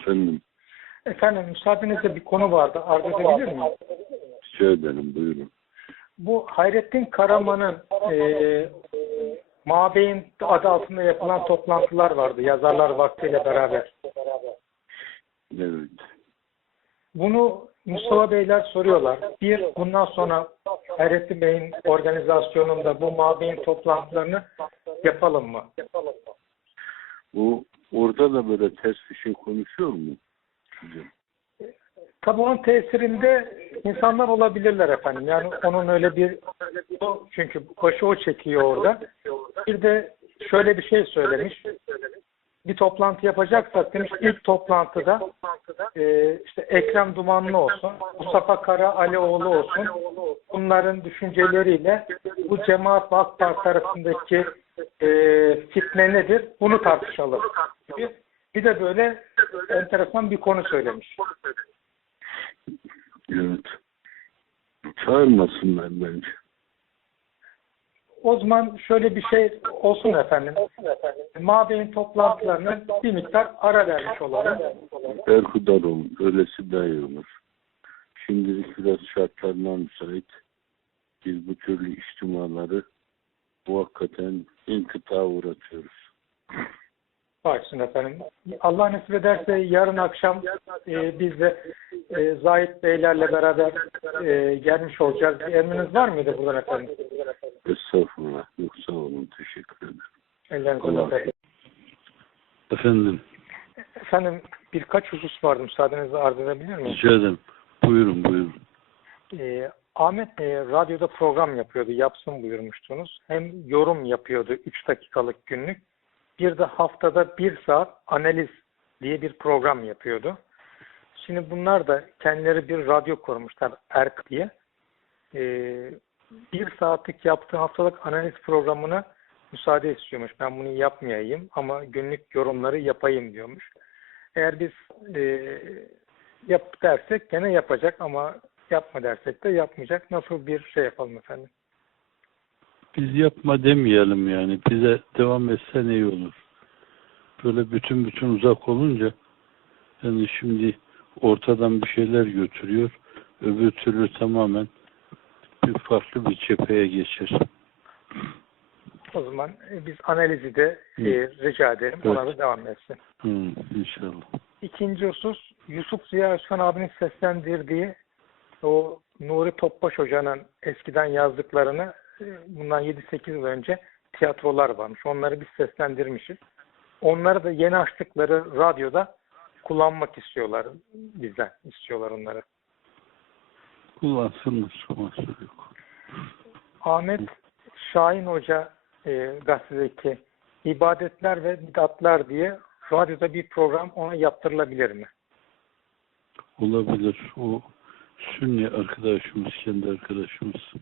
Efendim, Efendim müsaadenizle bir konu vardı. Arz edebilir miyim? rica ederim buyurun. Bu Hayrettin Karaman'ın e, Mabeyin adı altında yapılan toplantılar vardı. Yazarlar Vakfı ile beraber. Evet. Bunu Mustafa Beyler soruyorlar. Bir, bundan sonra Hayrettin Bey'in organizasyonunda bu Mabeyin toplantılarını yapalım mı? Bu orada da böyle ters bir şey konuşuyor mu? Hocam? Tabi onun tesirinde insanlar olabilirler efendim. Yani onun öyle bir çünkü başı o çekiyor orada. Bir de şöyle bir şey söylemiş. Bir toplantı yapacaksak demiş ilk toplantıda e, işte Ekrem Dumanlı olsun, Mustafa Kara Alioğlu olsun. Bunların düşünceleriyle bu cemaat ve AK Parti arasındaki e, fitne nedir? Bunu tartışalım. Bir, bir de böyle enteresan bir konu söylemiş. Evet. Çağırmasınlar bence. O zaman şöyle bir şey olsun efendim. Mabeyin toplantılarına bir miktar ara vermiş olalım. Berhudar olun. Öylesi daha iyi olur. Şimdilik biraz şartlarına müsait. Biz bu türlü içtimaları muhakkaten inkıta uğratıyoruz. Başsın efendim. Allah nasip ederse yarın akşam e, biz de e, Zahit Beylerle beraber e, gelmiş olacağız. Bir emriniz var mıydı buradan efendim? Estağfurullah. Yok sağ olun. Teşekkür ederim. Ellerinize. Efendim, Efendim birkaç husus vardı. Müsaadenizle arz edebilir miyim? rica ederim. Buyurun, buyurun. Ee, Ahmet Bey radyoda program yapıyordu. Yapsın buyurmuştunuz. Hem yorum yapıyordu 3 dakikalık günlük. Bir de haftada bir saat analiz diye bir program yapıyordu. Şimdi bunlar da kendileri bir radyo kurmuşlar ERK diye. Ee, bir saatlik yaptığı haftalık analiz programına müsaade istiyormuş. Ben bunu yapmayayım ama günlük yorumları yapayım diyormuş. Eğer biz e, yap dersek gene yapacak ama yapma dersek de yapmayacak. Nasıl bir şey yapalım efendim? Biz yapma demeyelim yani. Bize devam etsen iyi olur. Böyle bütün bütün uzak olunca yani şimdi ortadan bir şeyler götürüyor. Öbür türlü tamamen bir farklı bir cepheye geçer. O zaman biz analizi de e, rica ederim. Evet. Ona da devam etsin. Hı, inşallah. İkinci husus Yusuf Ziya Özkan abinin seslendirdiği o Nuri Topbaş Hoca'nın eskiden yazdıklarını bundan 7-8 yıl önce tiyatrolar varmış. Onları biz seslendirmişiz. Onları da yeni açtıkları radyoda kullanmak istiyorlar bizden. istiyorlar onları. Kullansınlar. Mahsur yok. Ahmet Şahin Hoca e, gazetedeki ibadetler ve bidatlar diye radyoda bir program ona yaptırılabilir mi? Olabilir. O Sünni arkadaşımız, kendi arkadaşımız.